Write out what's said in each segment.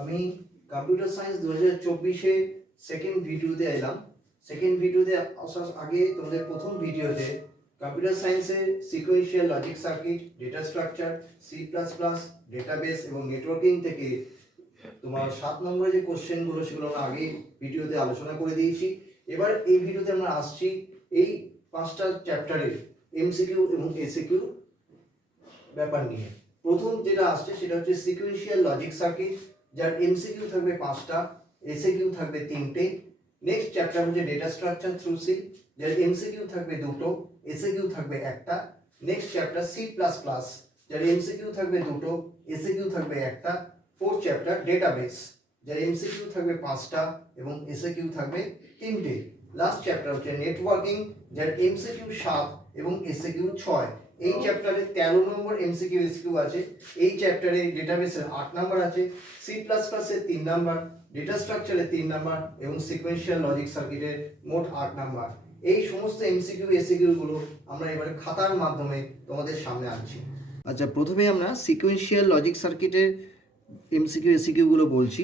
আমি computer science 2024-এ second ভিডিওতে এলাম। সেকেন্ড ভিডিওতে আসার আগে তোমাদের প্রথম ভিডিওতে কম্পিউটার সায়েন্সের sequential logic circuit, data structure, C++, database এবং নেটওয়ার্কিং থেকে তোমার 7 নম্বরে যে কোশ্চেনগুলো সেগুলো আমরা আগে ভিডিওতে আলোচনা করে দিয়েছি। এবার এই ভিডিওতে আমরা আসছি এই 5টা চ্যাপ্টারের এমসিকিউ এবং এসিকিউ ব্যাপার নিয়ে। প্রথম যেটা আসছে সেটা হচ্ছে সিকোয়েন্সিয়াল লজিক সার্কিট, যার এমসিকিউ থাকবে 5টা, এসিকিউ থাকবে 3টে। নেক্সট চ্যাপ্টার হচ্ছে ডেটা স্ট্রাকচার থ্রু সি, যার এমসিকিউ থাকবে 2টো, এসিকিউ থাকবে 1টা। নেক্সট চ্যাপ্টার C++, যার এমসিকিউ থাকবে 2টো, এসিকিউ থাকবে 1টা। ফোর্থ চ্যাপ্টার ডেটাবেস, যার এমসিকিউ থাকবে 5টা এবং এসিকিউ থাকবে 3টে। লাস্ট চ্যাপ্টার হচ্ছে নেটওয়ার্কিং, যার এমসিকিউ 7 এবং এসিকিউ 6। এই চ্যাপ্টারে 13 নম্বর এমসিকিউ এসকিউ আছে। এই চ্যাপ্টারে ডেটাবেসের 8 নাম্বার আছে, C++-এর 3 নাম্বার, ডেটা স্ট্রাকচারের 3 নাম্বার এবং সিকোয়েন্সিয়াল লজিক সার্কিটের মোট 8 নাম্বার। এই সমস্ত এমসিকিউ এসকিউ গুলো আমরা এবারে খাতার মাধ্যমে তোমাদের সামনে আনছি। আচ্ছা, প্রথমে আমরা সিকোয়েন্সিয়াল লজিক সার্কিটের এমসিকিউ এসকিউ গুলো বলছি।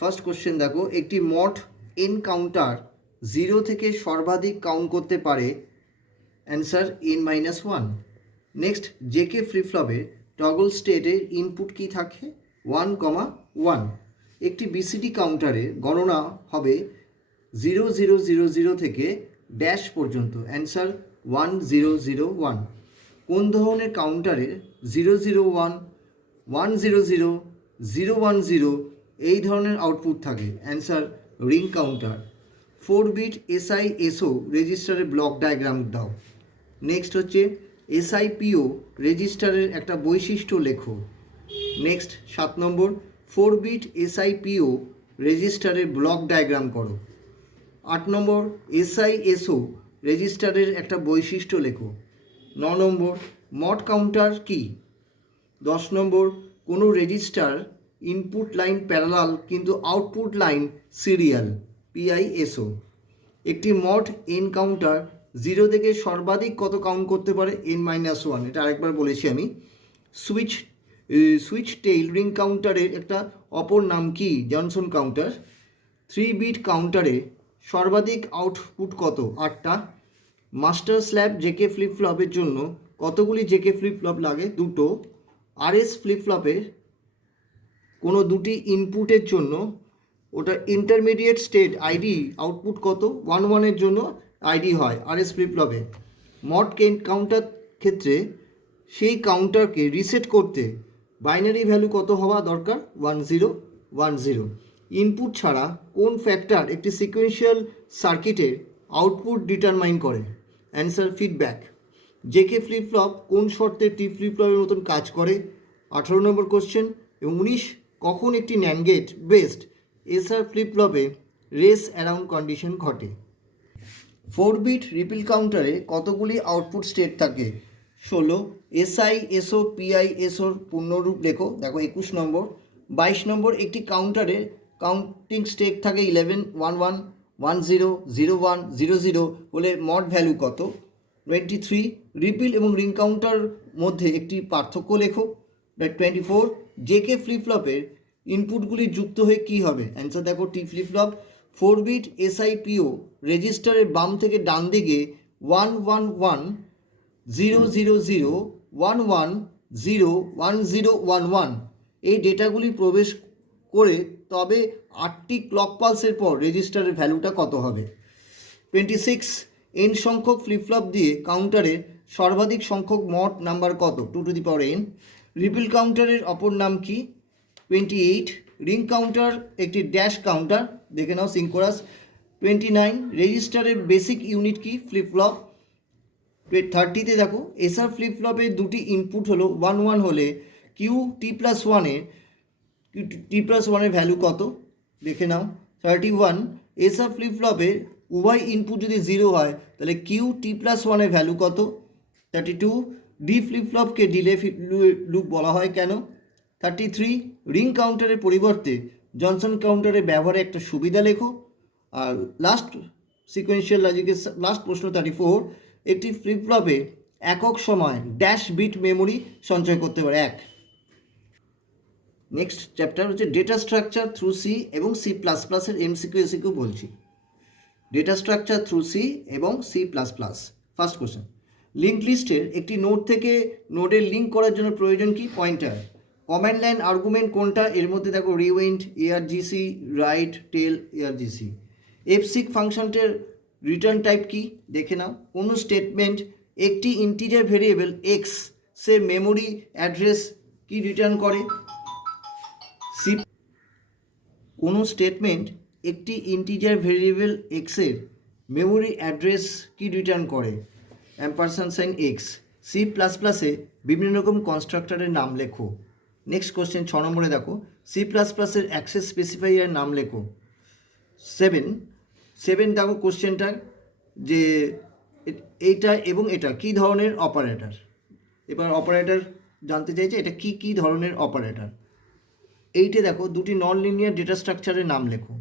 ফার্স্ট কোশ্চেন দেখো, একটি মড এন কাউন্টার 0 থেকে সর্বাধিক কাউন্ট করতে পারে। Answer n-1। Next, JK flip ফ্লপে টগল স্টেটের ইনপুট কি থাকে? 1,1। একটি বিসিডি কাউন্টারে গণনা হবে 0000 থেকে ড্যাশ পর্যন্ত। অ্যান্সার 1001। কোন ধরনের কাউন্টারে 001, 100, 010 এই ধরনের আউটপুট থাকে? Answer ring counter. 4 bit SI/SO রেজিস্টারের ব্লক ডায়াগ্রাম দাও। নেক্সট হচ্ছে SIPO রেজিস্টারের একটা বৈশিষ্ট্য লেখো। নেক্সট 7 নম্বর, 4 বিট SIPO রেজিস্টারের ব্লক ডায়াগ্রাম করো। 8 নম্বর, SI/SO রেজিস্টারের একটা বৈশিষ্ট্য লেখো। 9 নম্বর, মড কাউন্টার কি? 10 নম্বর, কোনো রেজিস্টার ইনপুট লাইন প্যারালাল কিন্তু আউটপুট লাইন সিরিয়াল, PISO। একটি মড এন কাউন্টার 0 থেকে সর্বাধিক কত কাউন্ট করতে পারে? n-1। এটা আরেকবার বলেছি আমি। সুইচ টেইল রিং কাউন্টারের একটা অপর নাম কি? Johnson counter. 3 বিট কাউন্টারে সর্বাধিক আউটপুট কত? 8টা। মাস্টার স্ল্যাব জেকে ফ্লিপ ফ্লপের জন্য কতগুলি জেকে ফ্লিপ ফ্লপ লাগে? 2টো। RS ফ্লিপ ফ্লপের কোনো দুটি ইনপুটের জন্য ওটা ইন্টারমিডিয়েট স্টেট আইডি আউটপুট কত? 1-1-এর জন্য আইডি হয় RS ফ্লিপ ফ্লপে। মড কাউন্টার ক্ষেত্রে সেই কাউন্টারকে রিসেট করতে বাইনারি ভ্যালু কত হওয়া দরকার? 1010। ইনপুট ছাড়া কোন ফ্যাক্টর একটি সিকোয়েন্সিয়াল সার্কিটের আউটপুট ডিটারমাইন করে? Answer feedback. JK flip flop কোন শর্তে টি ফ্লিপ ফ্লপের মতন কাজ করে? 18 নম্বর কোশ্চেন। এবং 19, কখন একটি NAND gate based SR flip ফ্লপে রেস অ্যারাউন্ড কন্ডিশন ঘটে? 4 বিট রিপিল কাউন্টারে কতগুলি আউটপুট স্টেট থাকে? 16। SI/SO PISOর পূর্ণরূপ লেখো। দেখো 21 নম্বর। 22 নম্বর, একটি কাউন্টারে কাউন্টিং স্টেট থাকে 11, 11, 10, 01, 00 হলে মড ভ্যালু কত? 23। রিপিল এবং রিং কাউন্টার মধ্যে একটি পার্থক্য লেখো। 24। জেকে ফ্লিপ ফ্লপের ইনপুটগুলি যুক্ত হয়ে কী হবে? অ্যান্সার দেখো টি ফ্লিপ ফ্লপ। 4 বিট SIPO রেজিস্টারের বাম থেকে ডান দিকে 111, 000, 110, 1011 এই ডেটাগুলি প্রবেশ করে তবে 8টি ক্লক পালসের পর রেজিস্টারের ভ্যালুটা কত হবে? 26। n সংখ্যক ফ্লিপ ফ্লপ দিয়ে কাউন্টারের সর্বাধিক সংখ্যক মড নাম্বার কত? 2n। রিপিল কাউন্টারের অপর নাম কি? 28। রিং কাউন্টার একটি ড্যাশ কাউন্টার, দেখে নাও সিঙ্কোরাস। 29। রেজিস্টারের বেসিক ইউনিট কি? Flip flop. 30তে দেখো, এসআর ফ্লিপ ফ্লপের দুটি ইনপুট হলো 1-1 হলে T+1-এর ভ্যালু কত? দেখে নাও। 31। এসআর ফ্লিপ ফ্লপের উভয় ইনপুট যদি 0 হয় তাহলে T+1-এর ভ্যালু কত? 32। ডি ফ্লিপ ফ্লপকে ডিলে লুপ বলা হয় কেন? 33। রিং কাউন্টারের পরিবর্তে জনসন কাউন্টারের ব্যবহারে একটা সুবিধা লেখো। আর লাস্ট সিকোয়েন্সিয়াল লজিকের লাস্ট প্রশ্ন 34। একটি ফ্লিপ ফ্লপে একক সময় ড্যাশ বিট মেমোরি সঞ্চয় করতে পারে? 1। নেক্সট চ্যাপ্টার হচ্ছে ডেটা স্ট্রাকচার থ্রু সি এবং সি প্লাস প্লাসের এমসিকিউ এসিকিউ বলছি। ডেটা স্ট্রাকচার থ্রু সি এবং C plus plus. First question, link লিস্টের একটি নোড থেকে নোডের লিঙ্ক করার জন্য প্রয়োজন কি? পয়েন্টার। কমান্ড লাইন আর্গুমেন্ট কোনটা? এর মধ্যে দেখো rewind, ARGC, right, tell, ARGC. এফসিক ফাংশনটার রিটার্ন টাইপ কি দেখে নাও। কোনো স্টেটমেন্ট একটি ইন্টিজার ভেরিয়েবল এক্স সে মেমোরি অ্যাড্রেস কি রিটার্ন করে? সি। কোনো স্টেটমেন্ট একটি ইন্টিজার ভেরিয়েবল এক্সের মেমোরি অ্যাড্রেস কি রিটার্ন করে? Ampersand sign X. C plus প্লাসে বিভিন্ন রকম কনস্ট্রাক্টরের নাম লেখো। নেক্সট কোশ্চেন 6 নম্বরে দেখো, সি প্লাস প্লাসের অ্যাক্সেস স্পেসিফায়ার নাম লেখো। 7 দেখো কোশ্চেনটা যে এইটা এবং এটা কি ধরনের অপারেটর। এবার অপারেটর জানতে চাইছে এটা কি ধরনের অপারেটর। 8 দেখো দুটি নন লিনিয়ার ডেটা স্ট্রাকচারের নাম লেখো।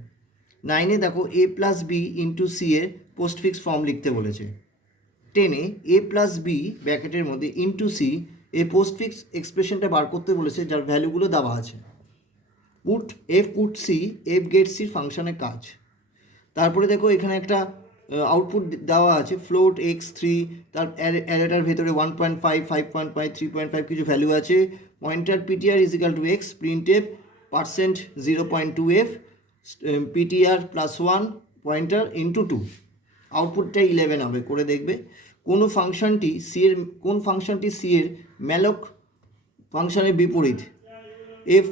9 দেখো এ প্লাস বি ইন্টু সি এর পোস্টফিক্স ফর্ম লিখতে বলেছে। 10 এ প্লাস বি ব্র্যাকেটের মধ্যে ইন্টু সি এই পোস্টফিক্স এক্সপ্রেশনটা বার করতে বলেছে, যার ভ্যালুগুলো দেওয়া আছে। পুট সি এফ গেট সির ফাংশনের কাজ। তারপরে দেখো এখানে একটা আউটপুট দেওয়া আছে, ফ্লোট x3, তার অ্যারেটার ভেতরে 1.5, 5.5, 3.5 কিছু ভ্যালু আছে। Pointer PTR is equal to x, print F percent 0.2f, PTR plus 1 pointer into 2। আউটপুটটা 11 হবে, করে দেখবে। কোন ফাংশনটি সি এর ম্যালক ফাংশনের বিপরীত? F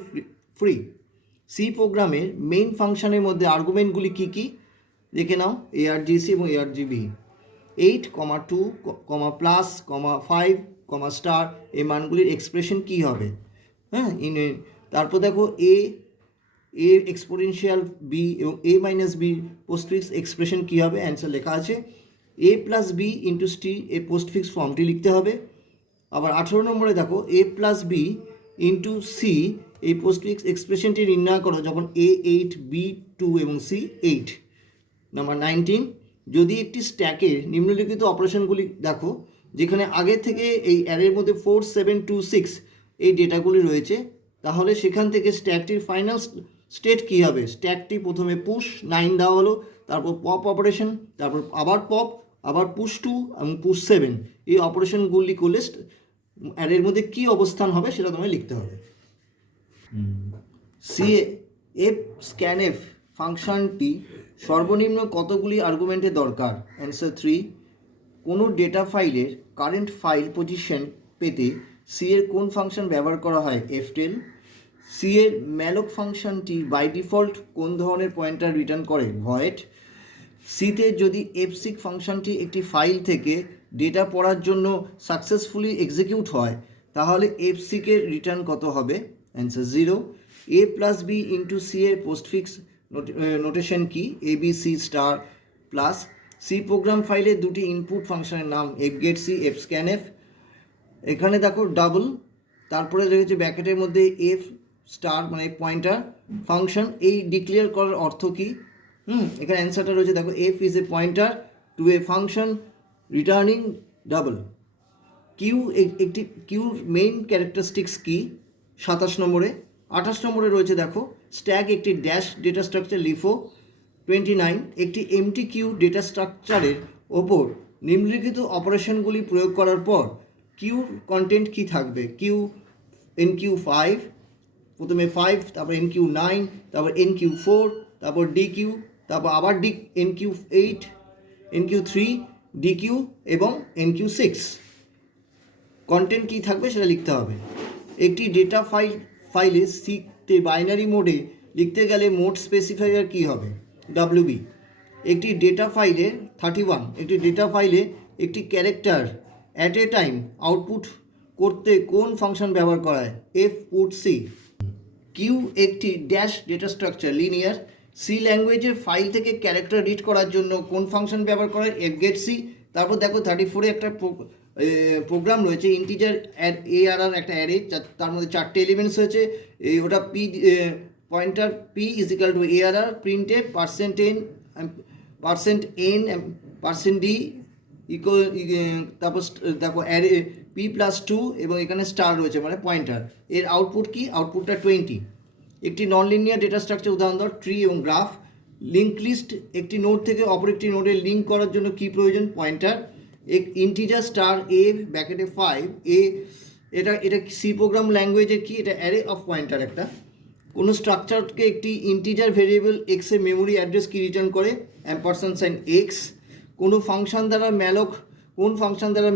free. সি প্রোগ্রামের মেইন ফাংশনের মধ্যে আর্গুমেন্টগুলি কী দেখে নাও, এআরজিসি এবং এআরজিবি। 8, 2, প্লাস, 5, স্টার এই মানগুলির এক্সপ্রেশন কী হবে? হ্যাঁ, তারপর দেখো এ এক্সপোনেনশিয়াল বি এবং এ মাইনাস বি পোস্টফিক্স এক্সপ্রেশন কী হবে? অ্যান্সার লেখা আছে। এ প্লাস বি ইন্টু সি এই পোস্টফিক্স ফর্মটি লিখতে হবে। আবার 18 নম্বরে দেখো এ প্লাস বি ইন্টু সি এই পোস্টফিক্স এক্সপ্রেশনটি নির্ণয় করো যখন এ 8, বি 2 এবং সি 8। নাম্বার 19, যদি একটি স্ট্যাকের নিম্নলিখিত অপারেশনগুলি দেখো, যেখানে আগে থেকে এই অ্যারের মধ্যে 4, 7, 2, 6 এই ডেটাগুলি রয়েছে, তাহলে সেখান থেকে স্ট্যাকটির ফাইনাল স্টেট কী হবে? স্ট্যাকটি প্রথমে পুশ 9 দেওয়া হলো, তারপর পপ অপারেশন, তারপর আবার পপ, আবার পুশ 2 এবং পুশ 7 এই অপারেশনগুলি করলে অ্যারের মধ্যে কী অবস্থান হবে সেটা তোমায় লিখতে হবে। এফ স্ক্যানএফ ফাংশনটি সর্বনিম্ন কতগুলি আর্গুমেন্টের দরকার? অ্যান্সার 3। কোনো ডেটা ফাইলের কারেন্ট ফাইল পজিশন পেতে সি এর কোন ফাংশন ব্যবহার করা হয়? এফটেল। সি এর ম্যালক ফাংশনটি বাই ডিফল্ট কোন ধরনের পয়েন্টার রিটার্ন করে? ভয়েড। সিতে যদি এফসিক ফাংশনটি একটি ফাইল থেকে ডেটা পড়ার জন্য সাকসেসফুলি এক্সিকিউট হয়, তাহলে এফসিকের রিটার্ন কত হবে? Answer 0। A plus B into C এর পোস্টফিক্স নোটেশন কি? A B C star plus. C program ফাইলের দুটি ইনপুট ফাংশনের নাম F get C, F scan F. এখানে দেখো ডাবল, তারপরে রয়েছে ব্র্যাকেটের মধ্যে এফ স্টার মানে পয়েন্টার ফাংশন। এই ডিক্লেয়ার করার অর্থ কী? এখানে অ্যান্সারটা রয়েছে দেখো, F is a pointer to a function returning double. কিউর মেইন ক্যারেক্টারিস্টিক্স কি? 27 নম্বরে। 28 নম্বরে রয়েছে দেখো, স্ট্যাক একটি ড্যাশ ডেটা স্ট্রাকচার লিফো। 29, একটি এমটি কিউ ডেটা স্ট্রাকচারের ওপর নিম্নলিখিত অপারেশনগুলি প্রয়োগ করার পর কিউর কন্টেন্ট কি থাকবে? NQ5, প্রথমে 5, তারপর NQ9, তারপর NQ4, তারপর DQ, তারপর আবার NQ8, NQ3, DQ এবং NQ6। কন্টেন্ট কী থাকবে সেটা লিখতে হবে। একটি ডেটা ফাইলে সিতে বাইনারি মোডে লিখতে গেলে মোড স্পেসিফায়ার কী হবে? WB। একটি ডেটা ফাইলে 31, একটি ডেটা ফাইলে একটি character at a time output করতে কোন ফাংশন ব্যবহার করা হয়? fputc। কিউ একটি dash data structure linear. C ল্যাঙ্গুয়েজের ফাইল থেকে ক্যারেক্টার রিড করার জন্য কোন ফাংশন ব্যবহার করা হয়? fgetc। তারপর দেখো 34 একটা প্রোগ্রাম রয়েছে, ইন্টিজার ARR একটা অ্যারে, তার মধ্যে 4টে এলিমেন্টস হয়েছে। ওটা P pointer P is equal to ARR, print A %n %d equal, তারপর দেখো অ্যারে p+2 এবং এখানে স্টার রয়েছে মানে পয়েন্টার। এর আউটপুট কি? আউটপুটটা 20। একটি নন লিনিয়ার ডেটা স্ট্রাকচার উদাহরণ দাও ট্রি এবং গ্রাফ। লিঙ্ক লিস্ট একটি নোড থেকে অপর একটি নোডে লিঙ্ক করার জন্য কি প্রয়োজন? পয়েন্টার। ইন্টিজার স্টার এ ব্র্যাকেটে 5 এ, এটা সি প্রোগ্রাম ল্যাঙ্গুয়েজের কি? এটা অ্যারে অফ পয়েন্টার একটা। কোনো স্ট্রাকচারকে একটি ইন্টিজার ভেরিয়েবল এক্সের মেমোরি অ্যাড্রেস কি রিটার্ন করে? Ampersand sign X. কোনো ফাংশন দ্বারা কোন ফাংশন দ্বারা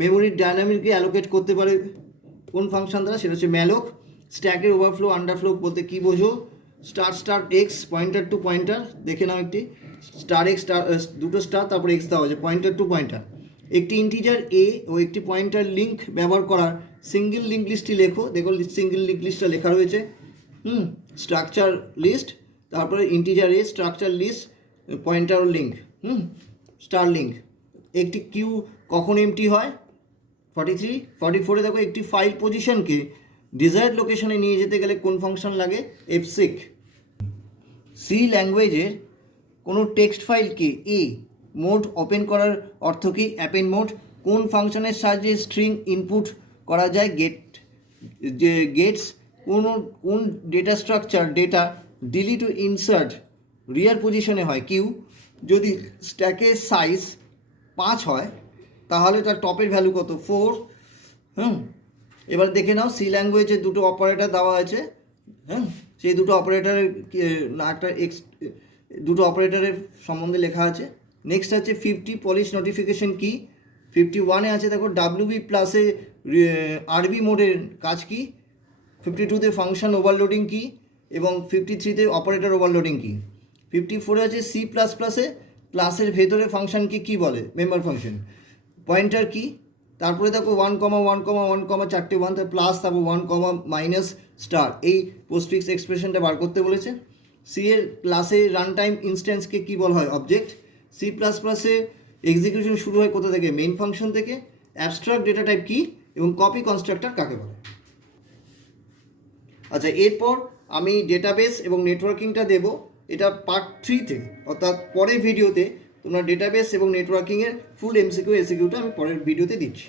মেমোরির ডায়নামিককে অ্যালোকেট করতে পারে? কোন ফাংশন দ্বারা? সেটা হচ্ছে ম্যালক। স্ট্যাকের ওভারফ্লো আন্ডারফ্লো বলতে কি বোঝো? Star x pointer two pointer, দেখে নাও একটি স্টার এক্স দুটো স্টার তারপরে এক্স দেওয়া হয়েছে, পয়েন্টার টু পয়েন্টার। একটি ইন্টিজার এ ও একটি পয়েন্টার লিঙ্ক ব্যবহার করার সিঙ্গেল লিঙ্ক লিস্টটি লেখো। দেখো সিঙ্গেল লিঙ্ক লিস্টটা লেখা রয়েছে, স্ট্রাকচার লিস্ট, তারপরে ইন্টিজার এ স্ট্রাকচার লিস্ট পয়েন্টার ও লিঙ্ক, স্টার লিঙ্ক। একটি কিউ কখন এমটি হয়? 43 44 দেখো একটি ফাইল পজিশনকে ডিজায়ার্ড লোকেশনে নিয়ে যেতে গেলে কোন ফাংশন লাগে? এফসিক। সি ল্যাঙ্গুয়েজের কোনো টেক্সট ফাইলকে মোড ওপেন করার অর্থ কি? Append mode. কোন ফাংশনের সাহায্যে স্ট্রিং ইনপুট করা যায়? গেটস। কোন ডেটা স্ট্রাকচার ডেটা ডিলিট ও ইনসার্ট রিয়ার পজিশনে হয়? কিউ। যদি স্ট্যাকের সাইজ 5 হয় তাহলে তার টপের ভ্যালু কত? 4। এবার দেখে নাও সি ল্যাঙ্গুয়েজে দুটো অপারেটর দেওয়া আছে, সেই দুটো অপারেটরের দুটো অপারেটরের সম্বন্ধে লেখা আছে। নেক্সট আছে 50 পলিশ নোটিফিকেশন কি? 51-এ আছে দেখো ডাব্লিউবি প্লাসে আরবি মোডের কাজ কি? 52-তে ফাংশন ওভারলোডিং কি? এবং 53-তে অপারেটর ওভারলোডিং কি? 54-এ আছে সি প্লাস প্লাসে ক্লাসের ভেতরে ফাংশনকে কি বলে? Member function. পয়েন্টার কি? তারপরে দেখো 1,1,1,1, চারটে 1, তার প্লাস, তারপর 1, মাইনাস স্টার, এই পোস্টফিক্স এক্সপ্রেশনটা বার করতে বলেছে। সি এর ক্লাসে রান টাইম ইনস্ট্যান্সকে কী বলা হয়? অবজেক্ট। সি প্লাস প্লাসে এক্সিকিউশন শুরু হয় কোথা থেকে? মেইন ফাংশন থেকে। অ্যাবস্ট্রাক্ট ডেটা টাইপ কি? এবং কপি কনস্ট্রাক্টর কাকে বলে? আচ্ছা, এরপর আমি ডেটাবেস এবং নেটওয়ার্কিংটা দেব, এটা পার্ট 3-তে, অর্থাৎ পরের ভিডিওতে তোমরা ডেটাবেস এবং নেটওয়ার্কিংয়ের ফুল এমসিকিউ এসিকিউটা আমি পরের ভিডিওতে দিচ্ছি।